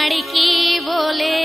মাড়কি বলে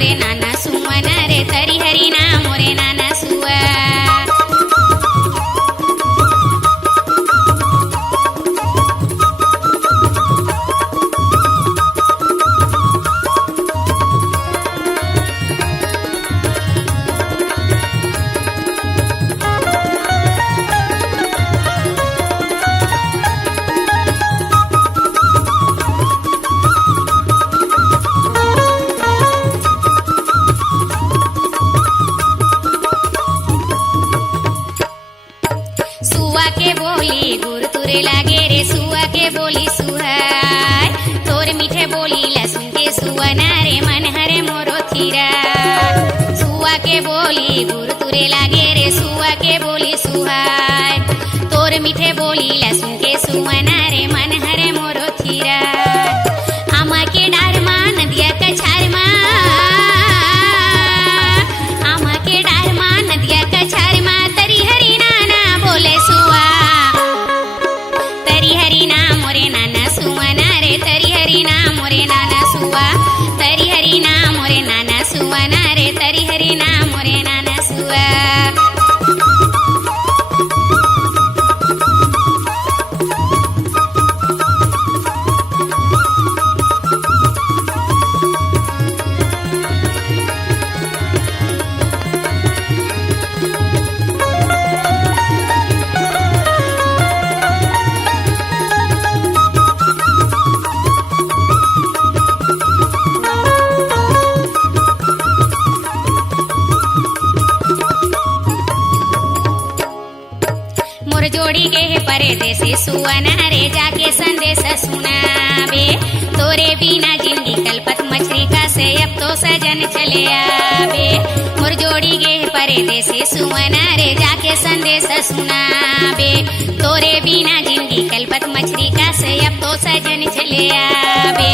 मोरे नाना सुवन रे तरी हरी ना मोरे नाना सुआ सुआ के बोली गुर तुरे लागे रे सुआ के बोली सुहाय तोर मीठे बोली लसुन के सुवना रे मन हरे मोरो थीरा सुआ के बोली गुर तुरे लागे रे सुआ के बोली सुहाय तोर मीठे बोली लसुन के सुवना रे मन हरे मोरो थीरा आमा के डार मा नदिया कछार मा आमा के डार मा नदिया कछार मा तरी हरी नाना बोले सुआ तरी हरी ना मोरे नाना सुवना रे तरी हरी ना मोरे नाना सुआ तरी हरी ना मोरे नाना सुवना रे तरी हरी ना मोरे नाना सुआ मोर जोड़ी के परदेसी सुवना रे जाके संदेश सुनावे तोरे बिना जिंदगी कल्पत मछली का से अब तो सजन चले आवे मोर जोड़ी के परदेसी सुवना रे जाके संदेश सुनावे तोरे बिना जिंदगी कल्पत मछली का से अब तो सजन चले आवे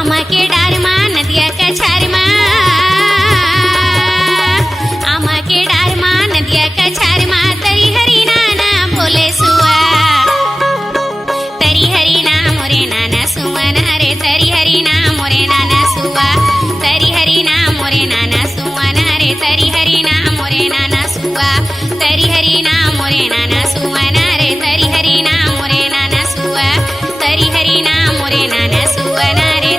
आमा के डार मा नदिया कछार मा आमा के डार मा नदिया कछार मा तरी हरी नाना बोले सुआ तरी हरी ना मोरे नाना सुवना रे तरी हरी ना मोरे नाना सुआ तरी हरी ना मोरे नाना सुवना रे तरी हरी ना मोरे नाना सुआ तरी हरी ना मोरे नाना सुवना रे तरी हरी ना मोरे नाना सुआ तरी हरी ना मोरे नाना सुवना रे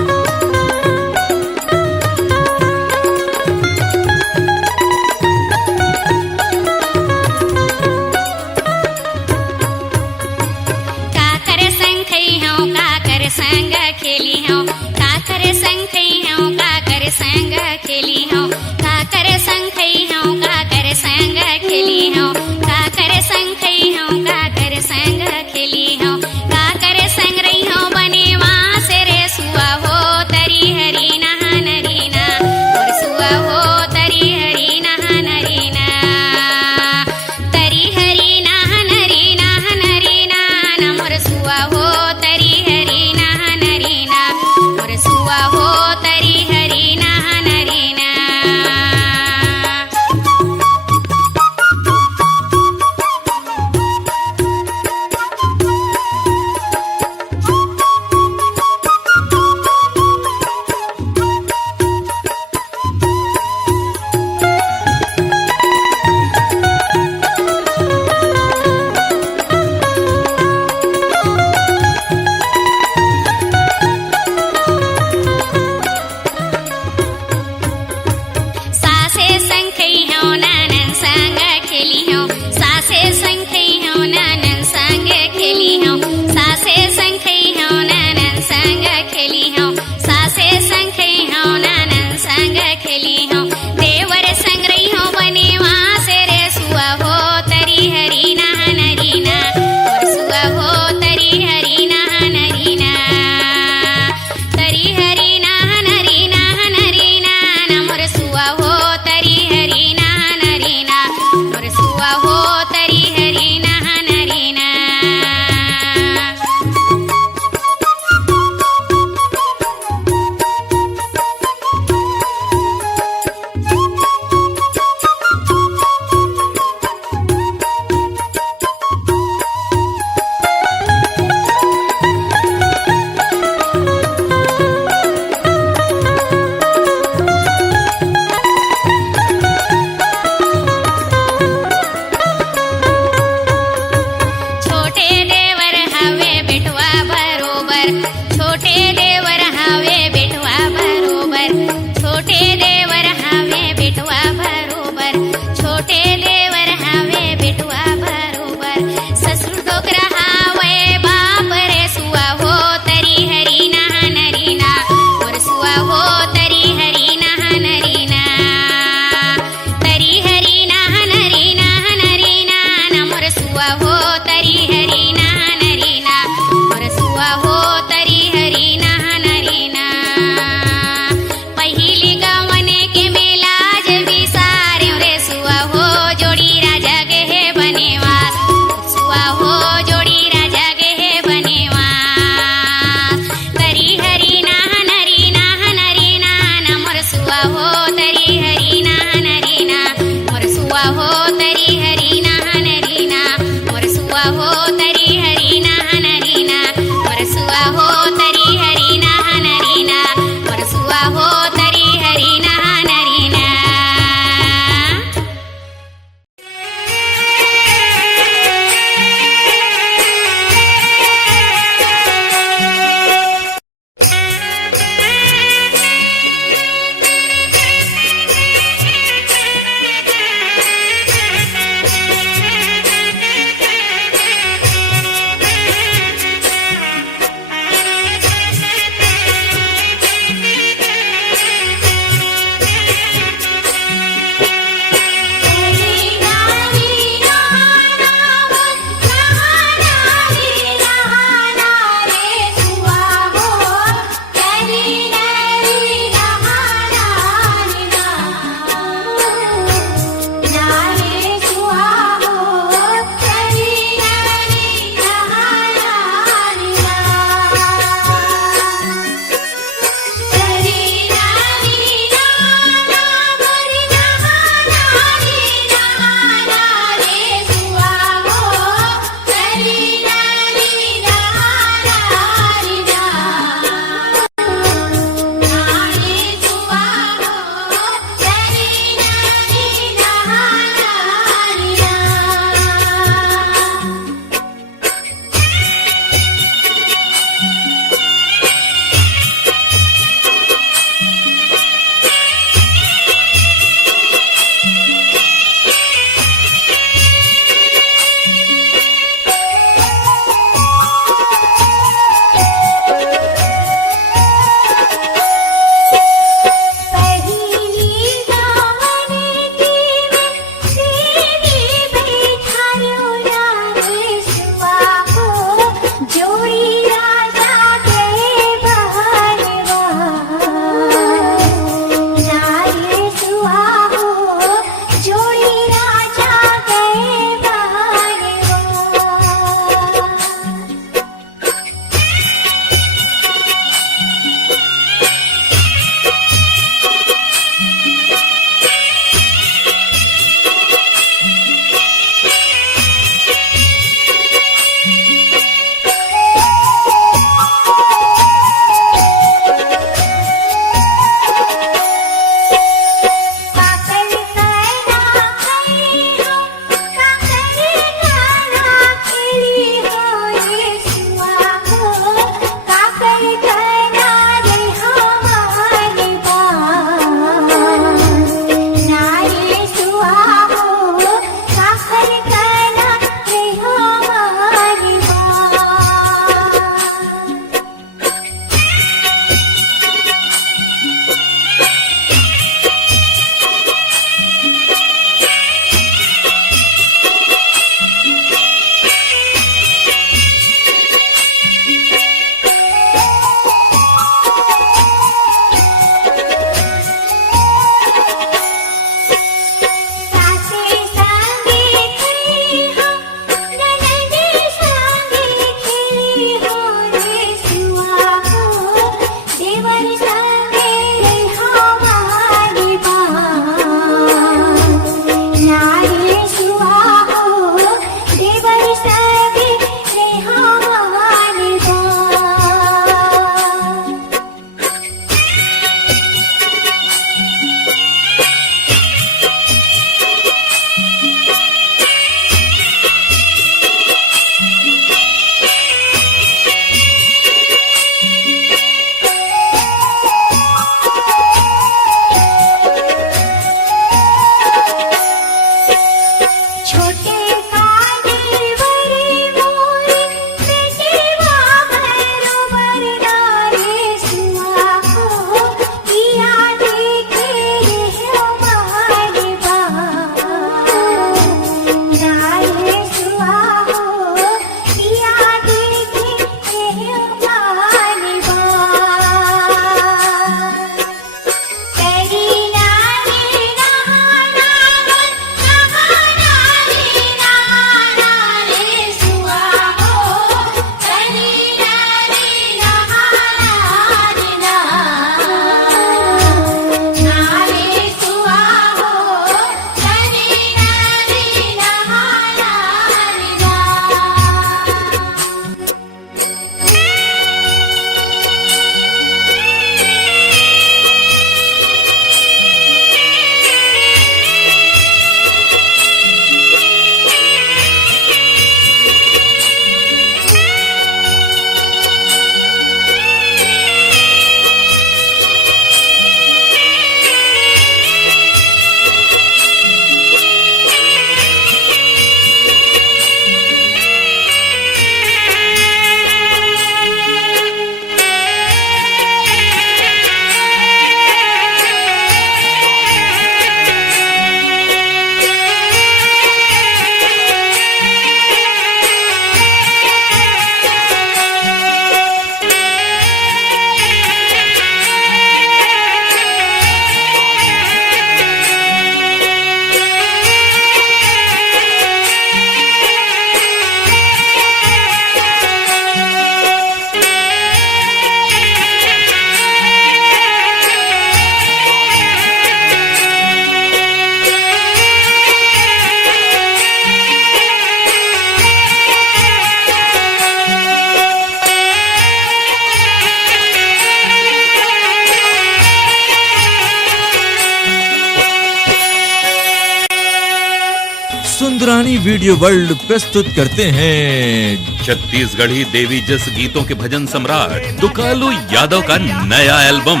सुंदरानी वीडियो वर्ल्ड प्रस्तुत करते हैं छत्तीसगढ़ी देवी जस गीतों के भजन सम्राट दुकालू यादव का नया एल्बम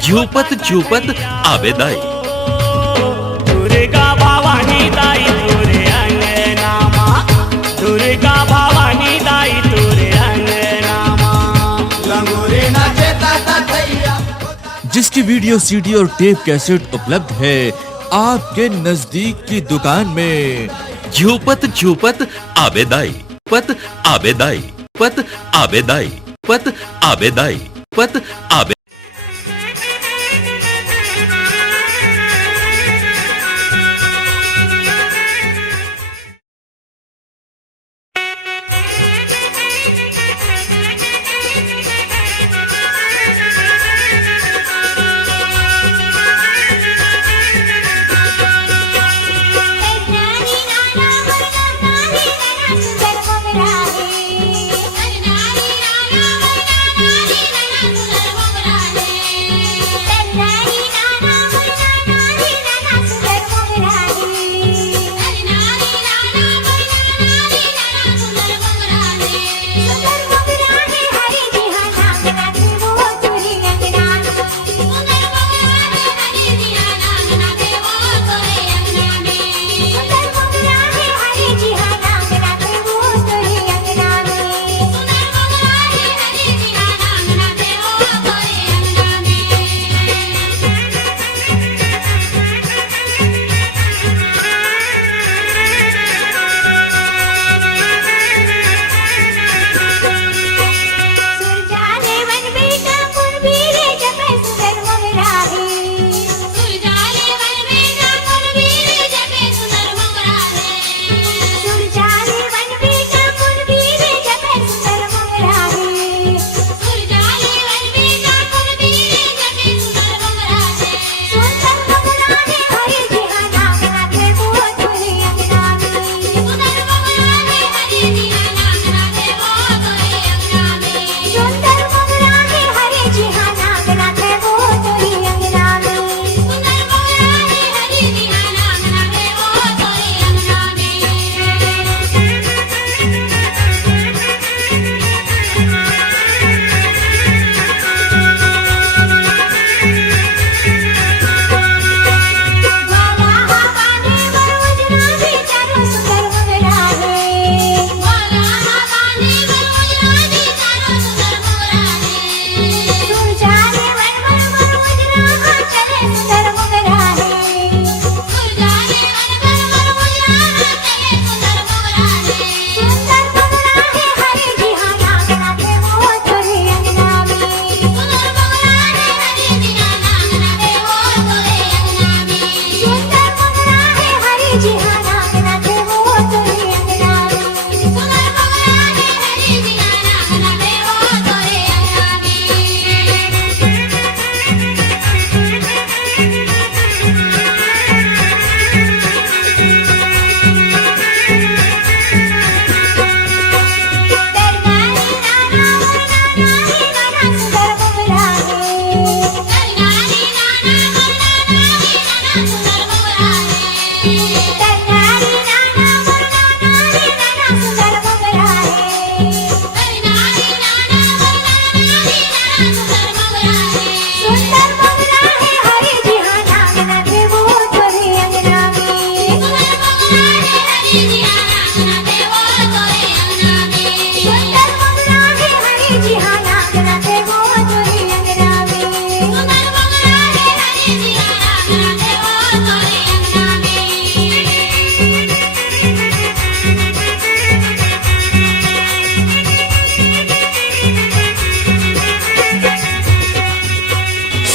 झूपत झूपत आबेदाई। दुर्गा भवानी दाई तुरे अंगनामा, दुर्गा भवानी दाई तुरे अंगनामा, लंगोरे नाचे ताता थैया। जिसकी वीडियो सीडी और टेप कैसेट उपलब्ध है आपके नजदीक की दुकान में। झूपत झूपत आबेदाई, पत आबेदाई, पत आबेदाई, पत आबेदाई, पत आबे।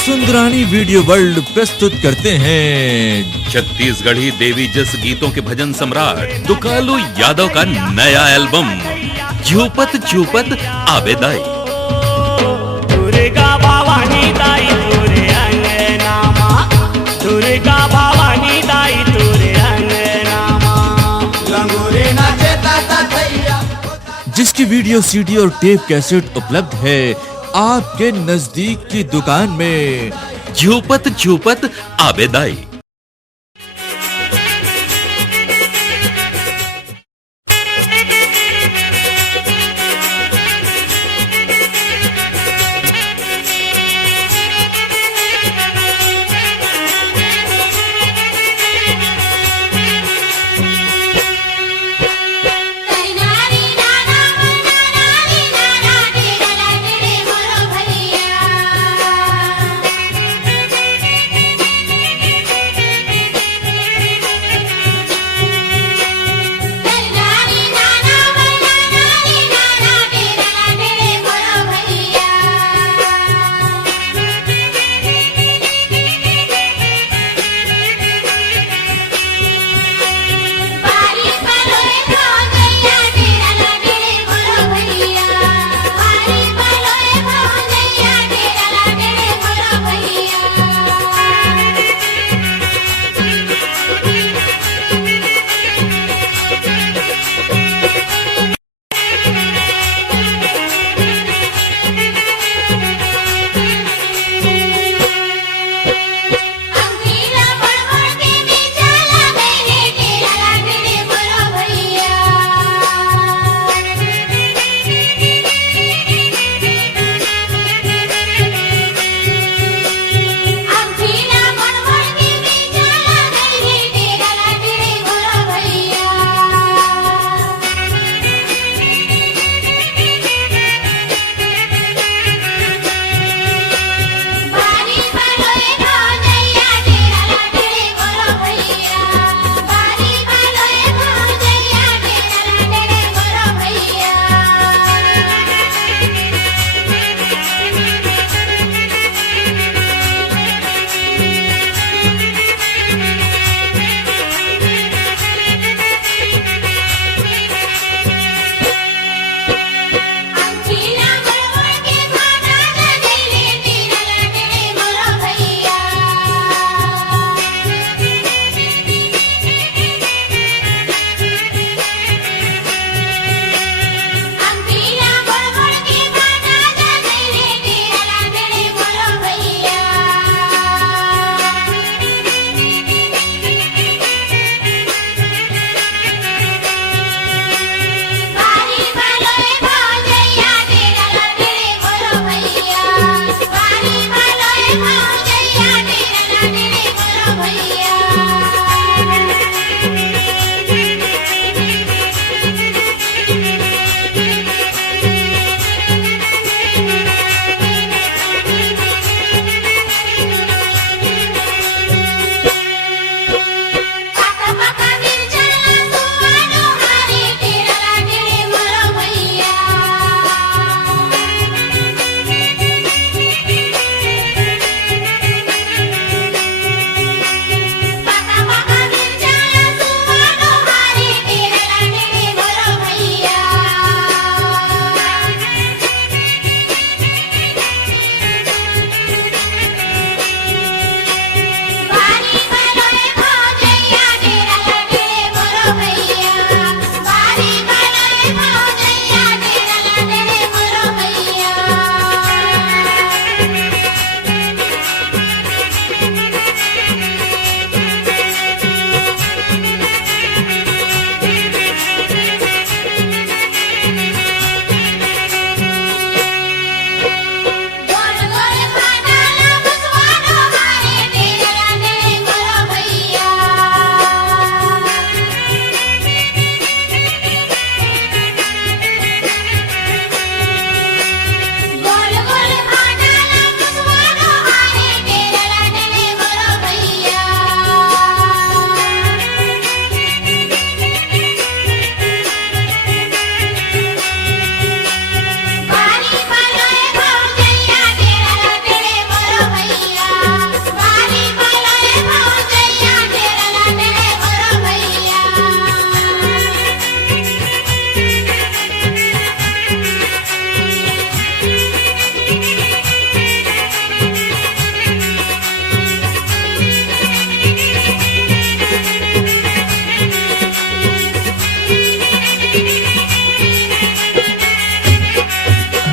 सुंदरानी वीडियो वर्ल्ड प्रस्तुत करते हैं छत्तीसगढ़ी देवी जस गीतों के भजन सम्राट दुकालू यादव का नया एल्बम झूपत झूपत आबेदाई। दुर्गा भवानी दाई तुरे अंगनामा, दुर्गा भवानी दाई तुरे अंगनामा, लंगोरे नाचे ताता थैया। जिसकी वीडियो सीडी और टेप कैसेट उपलब्ध है आपके नजदीक की दुकान में। झूपत झूपत आबेदाई।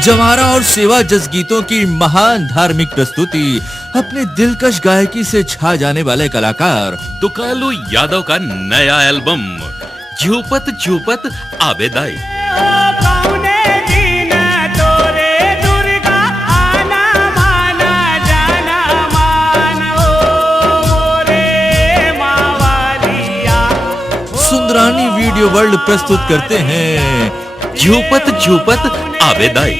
जवारा और सेवा जस गीतों की महान धार्मिक प्रस्तुति, अपने दिलकश गायकी से छा जाने वाले कलाकार दुकालू यादव का नया एल्बम झूपत झूपत आबेदाई। कौने दिन तोरे दुर्गा आना माना जाना मान ओ मोरे मावालिया। सुंदरानी वीडियो वर्ल्ड प्रस्तुत करते हैं झूपत झूपत आबेदाई।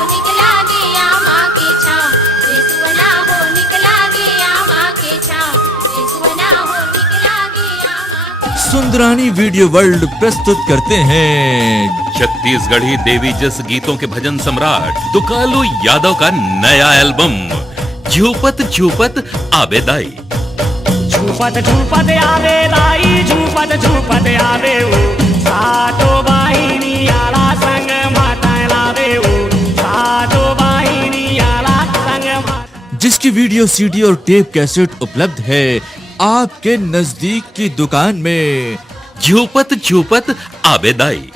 निकला गया माँ की छाँव। इंद्राणी वीडियो वर्ल्ड प्रस्तुत करते हैं छत्तीसगढ़ी देवी जस गीतों के भजन सम्राट दुकालू यादव का नया एल्बम झूपत झूपत आबेदाई। झूपत झूपत आवे दाई, झूपत झूपत आवे ओ सातो बाहिनी आला संग माता लावे ओ सातो बाहिनी आला संग माता। जिसकी वीडियो सीडी और टेप कैसेट उपलब्ध है आपके नजदीक की दुकान में। झूपत झूपत आबेदाई।